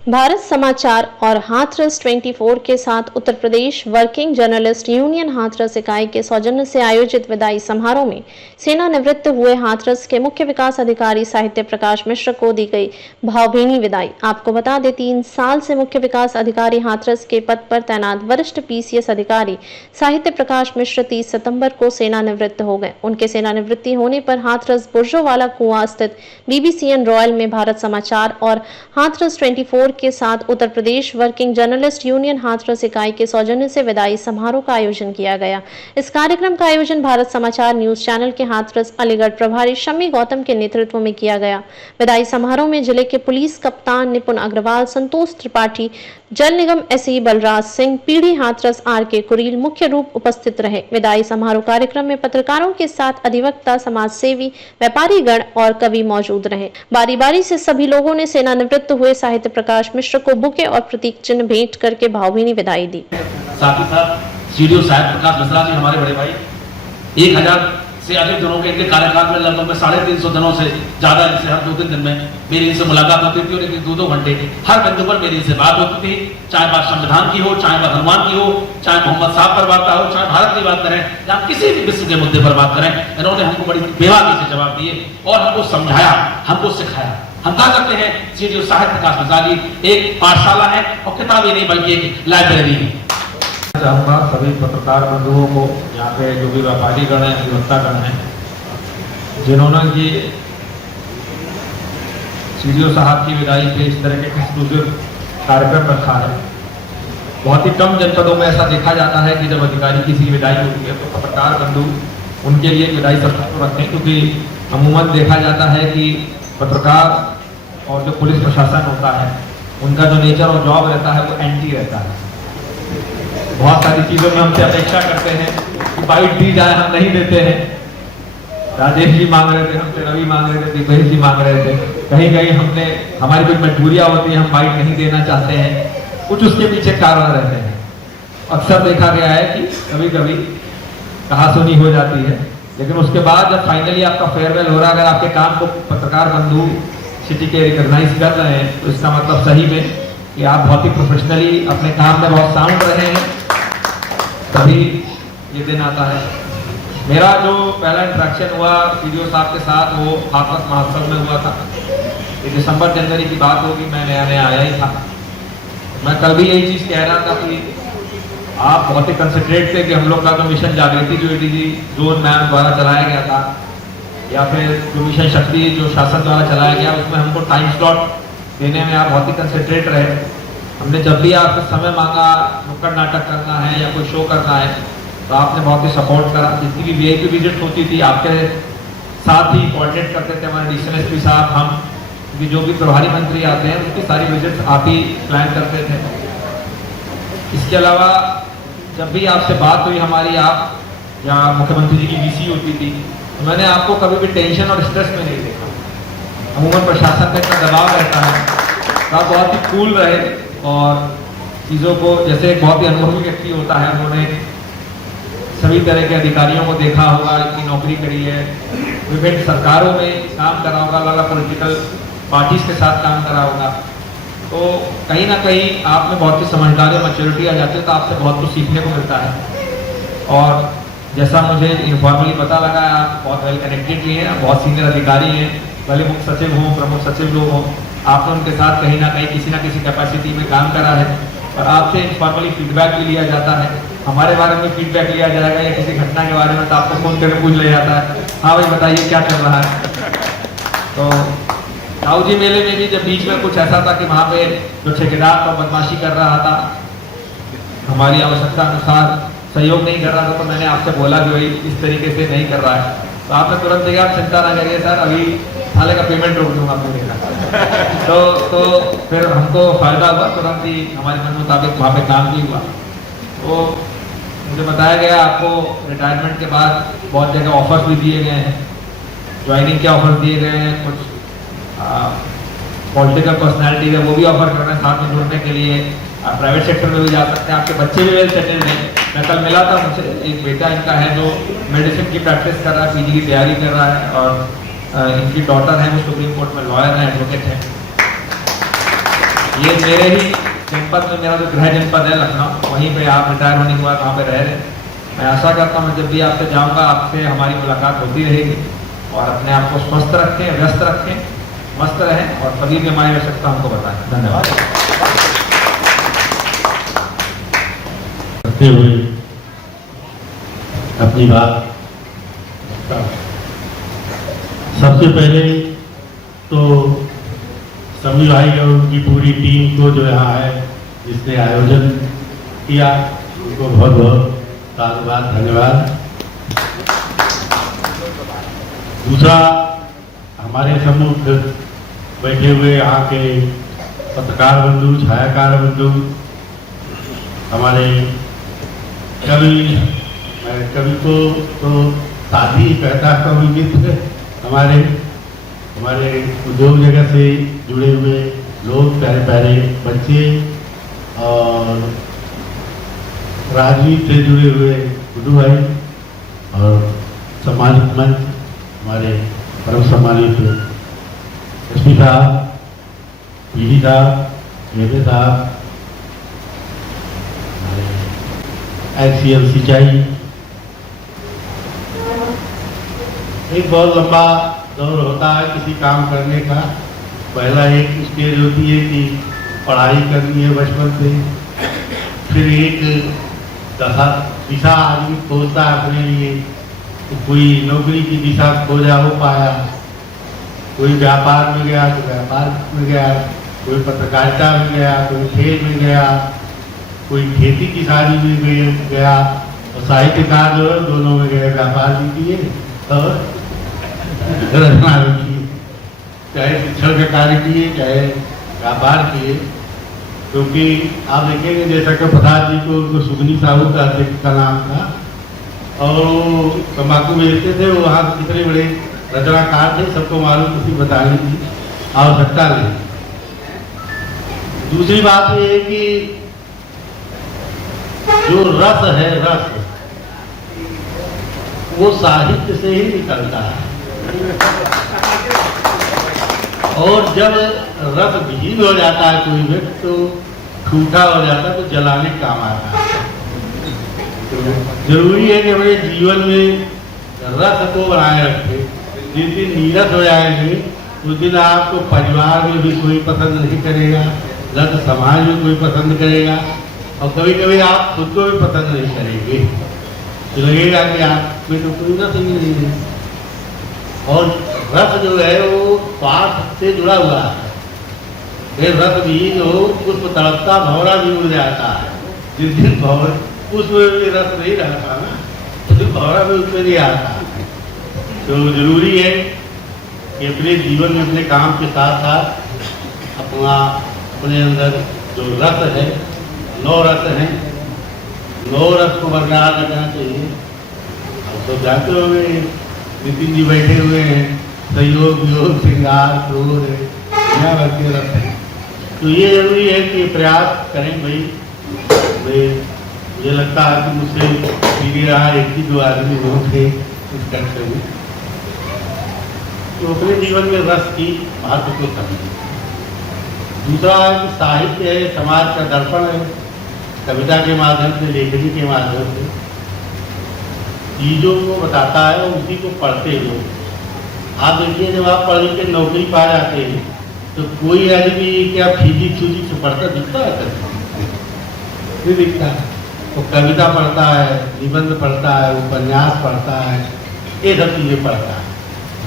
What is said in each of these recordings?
भारत समाचार और हाथरस 24 के साथ Uttar Pradesh working journalist union Hathras इकाई के सौजन्य से आयोजित विदाई समारोह में सेवानिवृत्त हुए हाथरस के मुख्य विकास अधिकारी साहित्य प्रकाश मिश्र को दी गई भावभीनी विदाई। आपको बता दें, 3 साल से मुख्य विकास अधिकारी हाथरस के पद पर तैनात वरिष्ठ पीसीएस अधिकारी साहित्य प्रकाश मिश्र 30 सितंबर को सेवानिवृत्त हो गए। उनके सेवानिवृत्ति होने पर हाथरस बुर्जोवाला कुआं स्थित बीबीसीएन रॉयल में भारत समाचार और हाथरस 24 के साथ Uttar Pradesh working journalist union Hathras इकाई के सौजन्य से विदाई समारोह का आयोजन किया गया। इस कार्यक्रम का आयोजन भारत समाचार न्यूज चैनल के हाथरस अलीगढ़ प्रभारी शम्मी गौतम के नेतृत्व में किया गया। विदाई समारोह में जिले के पुलिस कप्तान निपुण अग्रवाल, संतोष त्रिपाठी, जल निगम एसई बलराज सिंह, पीढ़ी हाथरस आर.के. कुरील मुख्य रूप उपस्थित रहे। विदाई समारोह कार्यक्रम में पत्रकारों के साथ अधिवक्ता, समाज सेवी, व्यापारी गण और कवि मौजूद रहे। बारी बारी से सभी लोगों ने सेवानिवृत्त हुए साहित्य प्रकाश मिश्र को बुके और प्रतीक चिन्ह भेंट करके भावभीनी विदाई दी। साथ ही साथ सीडीओ साहित्य प्रकाश मिश्रा जी हमारे बड़े भाई 1000 से अधिक दिनों के इनके कार्यकाल में लगभग 350 दिनों से ज्यादा इनसे हर 2-3 दिन में मेरी इनसे मुलाकात होती थी और इनकी 2-2 घंटे हर बिंदु पर मेरी इनसे बात होती थी। चाहे बात संविधान की हो, चाहे बात हनुमान की हो, चाहे मोहम्मद साहब पर वार्ता हो, चाहे भारत की बात करें या किसी भी विश्व के मुद्दे पर बात करें, इन्होंने हमको बड़ी बेबाकी से जवाब दिए और हमको समझाया, हमको सिखाया। हम कहा करते हैं सीडीओ साहित्य प्रकाश मिश्रा जी एक पाठशाला है और किताबें नहीं बल्कि एक लाइब्रेरी है। चाहूँगा सभी पत्रकार बंधुओं को, यहाँ पे जो भी व्यापारी गण है, अधिवक्ता गण है, जिन्होंने ये सीडीओ साहब की विदाई पे इस तरह के एक्सक्लूसिव कार्यक्रम रखा है। बहुत ही कम जनपदों में ऐसा देखा जाता है कि जब अधिकारी की सी विदाई होती है तो पत्रकार बंधु उनके लिए विदाई सत्र को रखते हैं, क्योंकि अमूमन देखा जाता है कि पत्रकार और जो पुलिस प्रशासन होता है उनका जो नेचर और जॉब रहता है वो एंटी रहता है। बहुत सारी चीजों में हमसे अपेक्षा करते हैं कि बाइट दी जाए, हम नहीं देते हैं। राजेश जी मांग रहे थे हमसे, रवि मांग रहे थे, दिग्विजय जी मांग रहे थे, कहीं कहीं हमने हमारी कोई मजबूरियां होती है, हम बाइट नहीं देना चाहते हैं, कुछ उसके पीछे कारण रहते हैं। अक्सर देखा गया है कि कभी कभी कहासुनी हो जाती है, लेकिन उसके बाद जब फाइनली आपका फेयरवेल हो रहा है, अगर आपके काम को पत्रकार बंधु सिटी के रिकॉग्नाइज कर रहे हैं तो इसका मतलब सही में कि आप बहुत ही प्रोफेशनली अपने काम में बहुत साउंड रहे हैं, तभी ये दिन आता है। मेरा जो पहला इंटरेक्शन हुआ सीडीओ साहब के साथ वो हाथरस महोत्सव में हुआ था। ये दिसंबर जनवरी की बात होगी, मैं नया नया आया ही था। मैं कल भी यही चीज़ कह रहा था कि आप बहुत ही कंसंट्रेट थे कि हम लोग का जो मिशन जागृति जो एडीजी जोन मैम द्वारा चलाया गया था, या फिर जो मिशन शक्ति जो शासन द्वारा चलाया गया, उसमें हमको टाइम स्लॉट देने में आप बहुत ही कंसंट्रेट रहे। हमने जब भी आपसे समय मांगा, नुक्कड़ नाटक करना है या कोई शो करना है, तो आपने बहुत ही सपोर्ट करा। जितनी भी वीआईपी विजिट होती थी आपके साथ ही कोऑर्डिनेट करते थे हमारे एडिशनल एसपी साहब, हम, क्योंकि जो भी प्रभारी मंत्री आते हैं उनकी सारी विजिट्स आप ही प्लान करते थे। इसके अलावा जब भी आपसे बात हुई हमारी, आप या मुख्यमंत्री जी की वीसी होती थी, तो मैंने आपको कभी भी टेंशन और स्ट्रेस में नहीं देखा। अमूमन प्रशासन का इतना दबाव रहता है, तो आप बहुत ही कूल रहे और चीज़ों को, जैसे एक बहुत ही अनुभवी व्यक्ति होता है, उन्होंने सभी तरह के अधिकारियों को देखा होगा, इनकी नौकरी करी है, विभिन्न सरकारों में काम करा होगा, अलग अलग पॉलिटिकल पार्टीज के साथ काम करा होगा, तो कहीं ना कहीं आप में बहुत ही समझदारी और मैच्योरिटी आ जाती है, तो आपसे बहुत कुछ सीखने को मिलता है। और जैसा मुझे इनफॉर्मली पता लगा, आप बहुत वेल कनेक्टेड भी हैं, बहुत सीनियर अधिकारी हैं, भले मुख्य सचिव हों, प्रमुख सचिव लोग हों, आपने उनके साथ कहीं ना किसी कैपेसिटी में काम करा है और आपसे इनफॉर्मली फीडबैक भी लिया जाता है। हमारे बारे में फीडबैक लिया जाएगा या किसी घटना के बारे में तो आपको फोन करके पूछ लिया जाता है, हाँ भाई बताइए क्या चल रहा है। तो दाऊ जी मेले में भी जब बीच में कुछ ऐसा था कि वहाँ पे जो ठेकेदार था बदमाशी कर रहा था, हमारी आवश्यकता अनुसार सहयोग नहीं कर रहा था, तो मैंने आपसे बोला कि भाई इस तरीके से नहीं कर रहा है, तो आपने तुरंत देखा आप चिंता ना करिए सर, अभी साले का पेमेंट रोक दूंगा पूरे का। तो फिर हमको फायदा हुआ, तुरंत ही हमारे मन मुताबिक वहाँ पे काम भी हुआ। तो मुझे बताया गया आपको रिटायरमेंट के बाद बहुत जगह ऑफर्स भी दिए गए हैं, ज्वाइनिंग के ऑफर्स दिए गए हैं, कुछ पॉलिटिकल पर्सनैलिटी है वो भी ऑफर कर रहे हैं साथ में जुड़ने के लिए, प्राइवेट सेक्टर में भी जा सकते हैं, आपके बच्चे भी वेल सेटल्ड हैं। मैं कल मिला था, मुझे एक बेटा इनका है जो मेडिसिन की प्रैक्टिस कर रहा है, पीजी की तैयारी कर रहा है, और इनकी डॉटर है वो सुप्रीम कोर्ट में लॉयर है, एडवोकेट है। ये मेरे ही जनपद में, मेरा जो गृह जनपद है लखनऊ, वहीं पे आप रिटायर होने के बाद वहाँ पे रह रहे हैं। मैं आशा करता हूँ जब भी आपसे जाऊँगा आपसे हमारी मुलाकात होती रहेगी। और अपने आप को स्वस्थ रखें, व्यस्त रखें, मस्त रहें और कभी भी हमारी आवश्यकता हमको बताएं। धन्यवाद। करते हुए अपनी बात, सबसे पहले तो सभी भाई और उनकी पूरी टीम को जो यहाँ है जिसने आयोजन किया उनको बहुत बहुत साधुवाद, धन्यवाद। दूसरा, हमारे सम्मुख बैठे हुए यहाँ के पत्रकार बंधु, छायाकार बंधु, हमारे कवि को तो साथी कहता, कवि मित्र, हमारे उद्योग जगत से जुड़े हुए लोग, प्यारे प्यारे बच्चे और राजनीति से जुड़े हुए गुड्डू भाई और सम्मानित मंच हमारे परम सम्मानित एसपी साहब, पीडी साहब, मेरे साहब, एक्सीएल सिंचाई। एक बहुत लंबा दौर होता है किसी काम करने का। पहला एक स्टेज होती है कि पढ़ाई करनी है बचपन से, फिर एक दिशा आदमी खोजता है अपने लिए, तो कोई नौकरी की दिशा खोजा हो पाया, कोई व्यापार में गया तो व्यापार में गया, कोई पत्रकारिता में गया, कोई खेल में गया, कोई खेती किसानी में गया, और साहित्यकार जो है दोनों में गए, व्यापार भी किए और रचना भी किए, चाहे शिक्षण के कार्य किए चाहे व्यापार किए। क्योंकि आप देखेंगे जैसा कि प्रसाद जी को उनको सुगनी साहू का नाम था और वो तम्बाकू बेचते थे, वो वहाँ कितने बड़े रचनाकार थे, सबको मालूम, किसी बताने की आवश्यकता नहीं। दूसरी बात ये है कि जो रस है, रस वो साहित्य से ही निकलता है, और जब रस विहीन हो जाता है कोई व्यक्ति तो ठूठा हो जाता है, तो जलाने काम आता है। तो जरूरी है कि अपने जीवन में रस को बनाए रखें। जिस दिन नीरस हो जाएंगे उस दिन आपको परिवार में भी कोई पसंद नहीं करेगा, न तो समाज में कोई पसंद करेगा, और कभी कभी आप खुद को भी पसंद नहीं करेंगे, तो लगेगा कि आप में तो कोई रस ही नहीं है। और रस जो है वो स्वार्थ से जुड़ा हुआ है। रस भी जो पुष्प तड़पता भंवरा भी उड़ जाता है। जिस दिन भंवर पुष्प में भी रस नहीं रहता ना, तो फिर भंवरा भी उसमें नहीं आता। तो जरूरी है कि अपने जीवन में अपने काम के साथ साथ अपने अंदर जो रस है, 9 रस हैं, 9 रस को बरकरार रखना चाहिए। अब तो जानते होंगे नितिन जी बैठे हुए हैं, सहयोग, वियोग, श्रृंगार, क्रोध, दुनिया भर के रस हैं। तो ये जरूरी है कि प्रयास करें भाई। मुझे लगता है कि मुझसे सीधे रहा 1-2 आदमी लोग थे इस कक्षा में, तो अपने जीवन में रस की महत्व को समझें। दूसरा है कि साहित्य है, समाज का दर्पण है। कविता के माध्यम से, लेखनी के माध्यम से चीजों को बताता है और उसी को पढ़ते लोग। आप देखिए जब आप पढ़ लिख के नौकरी पा जाते हैं तो कोई आदमी क्या फिजिक्स पढ़ता दिखता है? नहीं दिखता है। वो कविता पढ़ता है, निबंध पढ़ता है, उपन्यास पढ़ता है, ये सब चीजें पढ़ता है।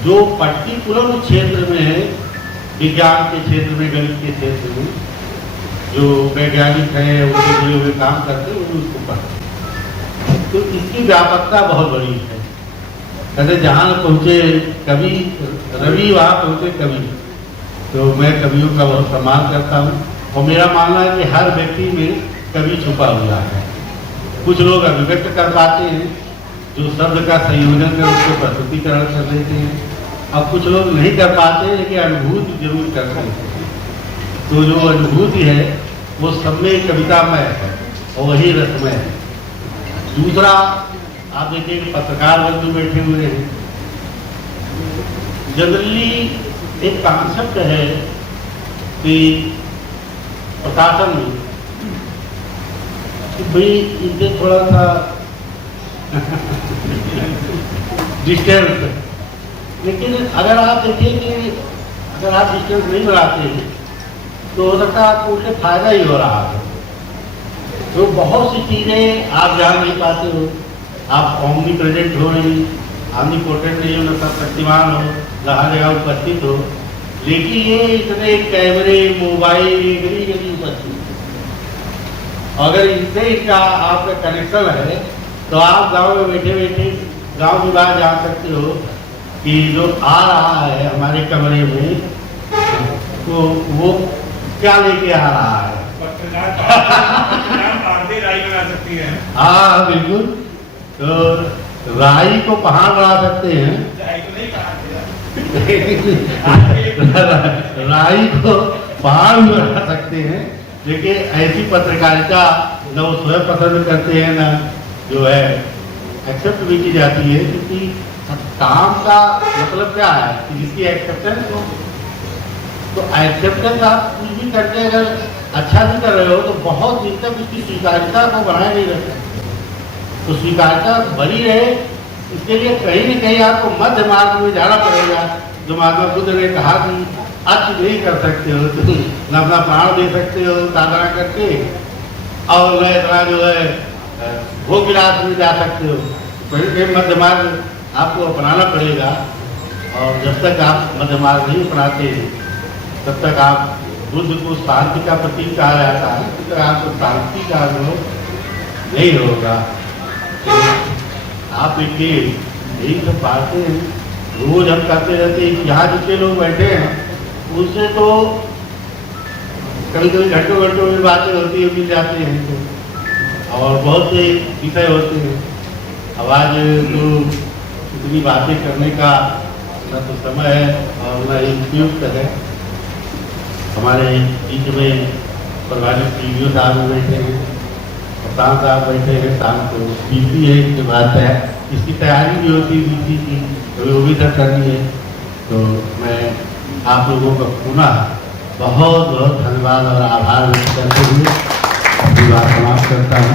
जो पर्टिकुलर क्षेत्र में है, विज्ञान के क्षेत्र में, गणित के क्षेत्र में जो वैज्ञानिक हैं, उनसे जुड़े हुए काम करते हैं, वो उसको पढ़ते हैं। तो इसकी व्यापकता बहुत बड़ी है। कहते जहाँ पहुँचे कवि, रवि वहाँ पहुँचे कवि। तो मैं कवियों का बहुत सम्मान करता हूँ और मेरा मानना है कि हर व्यक्ति में कवि छुपा हुआ है। कुछ लोग अभिव्यक्त कर पाते हैं, जो शब्द का संयोजन कर उसको प्रस्तुतिकरण कर देते हैं, अब कुछ लोग नहीं कर पाते हैं, लेकिन अनुभूति जरूर कर सकते हैं। तो जो अनुभूति है वो सब में कविता में है और वही रसमय है। दूसरा, आप देखिए कि पत्रकार बंधु बैठे हुए हैं। जनरली एक कॉन्सेप्ट है कि प्रशासन में कि भाई इनसे थोड़ा सा डिस्टेंस, लेकिन अगर आप देखिए कि अगर आप डिस्टेंस नहीं बनाते हैं तो हो सकता है आपको उससे फायदा ही हो रहा है। तो बहुत सी चीज़ें आप जान नहीं पाते हो, आप ओमनी प्रेजेंट हो नहीं, आमनी पोर्ट्रेट नहीं हो, न सब शक्तिमान हो, जहाँ जगह उपस्थित हो, लेकिन ये इतने कैमरे मोबाइल गली गली उपस्थित है। अगर इनसे इनका आपका कनेक्शन है तो आप गांव में बैठे बैठे गांव की बात जान सकते हो कि जो आ रहा है हमारे कमरे में तो वो क्या लेके आ रहा है। राई बना सकती है। हाँ बिल्कुल, तो राई को पहाड़ बना सकते हैं, राई को पहाड़ भी बना सकते हैं, लेकिन ऐसी पत्रकारिता न वो स्वयं पसंद करते हैं न जो है एक्सेप्ट भी की जाती है, क्योंकि काम का मतलब क्या है कि जिसकी एक्सेप्टेंस हो, तो एक्सेप्टेंस आप कुछ भी करते अगर अच्छा भी कर रहे हो तो बहुत दिन तक उसकी स्वीकार्यता को बनाए नहीं रखते। तो स्वीकार्यता बनी रहे इसके लिए कहीं न कहीं आपको मध्य मार्ग में जाना पड़ेगा। जो महात्मा बुद्ध ने कहा कि अच्छ नहीं कर सकते हो, तुम न अपना प्राण दे सकते हो साधना करके और न इतना जो है भोग विलास में जा सकते हो। कहीं कहीं मध्य मार्ग आपको अपनाना पड़ेगा, और जब तक आप मध्य मार्ग नहीं अपनाते तब तक आप बुद्ध को शांति का प्रतीक कहा जाता है, तब तक आपको शांति का अनुभव नहीं होगा। तो आप देखिए यही सब बातें रोज हम करते रहते हैं। यहाँ जितने लोग बैठे हैं उनसे तो कभी कभी घंटों घंटों में बातें होती है, मिल जाते हैं तो, और बहुत से विषय होते हैं। अब आज तो इतनी बातें करने का न तो समय है और न ही उपयुक्त है। हमारे बीच में प्रभारी टीवीओ साहब बैठे हैं, कप्तान साहब बैठे हैं, शाम को बीसी है, इसके बाद है इसकी तैयारी भी होती है बीसी की, तो वो भी तक करनी है। तो मैं आप लोगों का पुनः बहुत बहुत धन्यवाद और आभार व्यक्त करते हुए अपनी बात समाप्त करता हूँ।